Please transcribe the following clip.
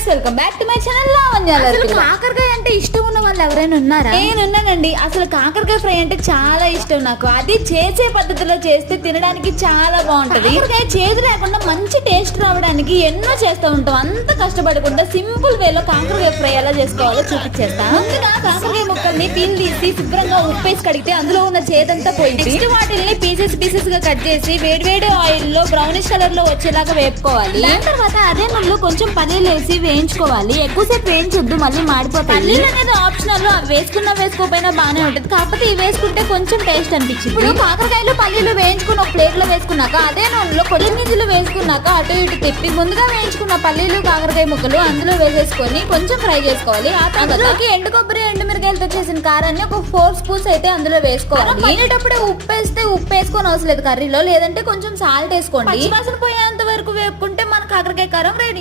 Friends, welcome back to my channel Lavanyala. కాకరకాయ అంటే ఇష్టం ఉన్న వాళ్ళు ఎవరైనా ఉన్నారా? నేనున్నానండి. అసలు కాకరకాయ ఫ్రై అంటే చాలా ఇష్టం నాకు. అది చేసే పద్ధతిలో చేస్తే తినడానికి చాలా బాగుంటది. కాకరకాయ చేదు లేకుండా మంచి టేస్ట్ రావడానికి ఎన్నో చేస్తూ ఉంటాం. అంత కష్టపడకుండా సింపుల్ వేలో కాకరకాయ ఫ్రై ఎలా చేసుకోవాలో చూపించేస్తా. ముందుగా కాకరకాయ ముక్కల్ని పీల్ తీసి శుభ్రంగా ఉప్పేసి కడిగితే అందులో ఉన్న చేదంతా పోయింది. నెక్స్ట్ వాటిని పీసెస్ గా కట్ చేసి వేడివేడి ఆయిల్ లో బ్రౌనిష్ కలర్ లో వచ్చేలాగా వేపుకోవాలి. దాని తర్వాత అదే నూనెలో కొంచెం పల్లీలు వేసి వేయించుకోవాలి. ఎక్కువసేపు వేయించొద్దు, మళ్ళీ మాడిపోతాయి. పల్లీలు అనేది ఆప్షనల్. అవి వేసుకోపోయినా బాగానే ఉంటుంది. కాకపోతే ఇవి వేసుకుంటే కొంచెం టేస్ట్ అనిపించింది. ఇప్పుడు కాకరకాయలు పల్లీలు వేయించుకుని ఒక ప్లేట్ లో వేసుకున్నాక అదే నూనెలో కొల్లి గింజలు వేసుకున్నాక అటు ఇటు తిప్పి ముందుగా వేయించుకున్న పల్లీలు కాకరకాయ ముక్కలు అందులో వేసేసుకొని కొంచెం ఫ్రై చేసుకోవాలి. ఆ తర్వాతకి ఎండు కొబ్బరి ఎండుమిరకాయలతో చేసిన కారాన్ని ఒక 4 స్పూన్స్ అయితే అందులో వేసుకోవాలి. తినేటప్పుడే ఉప్పు వేసుకొని అవసరం లేదు కర్రీలో, లేదంటే కొంచెం సాల్ట్ వేసుకోండి. పచ్చి వాసన పోయేంత వరకు వేపుకుంటే మన కాకరకాయ కారం రెడీ.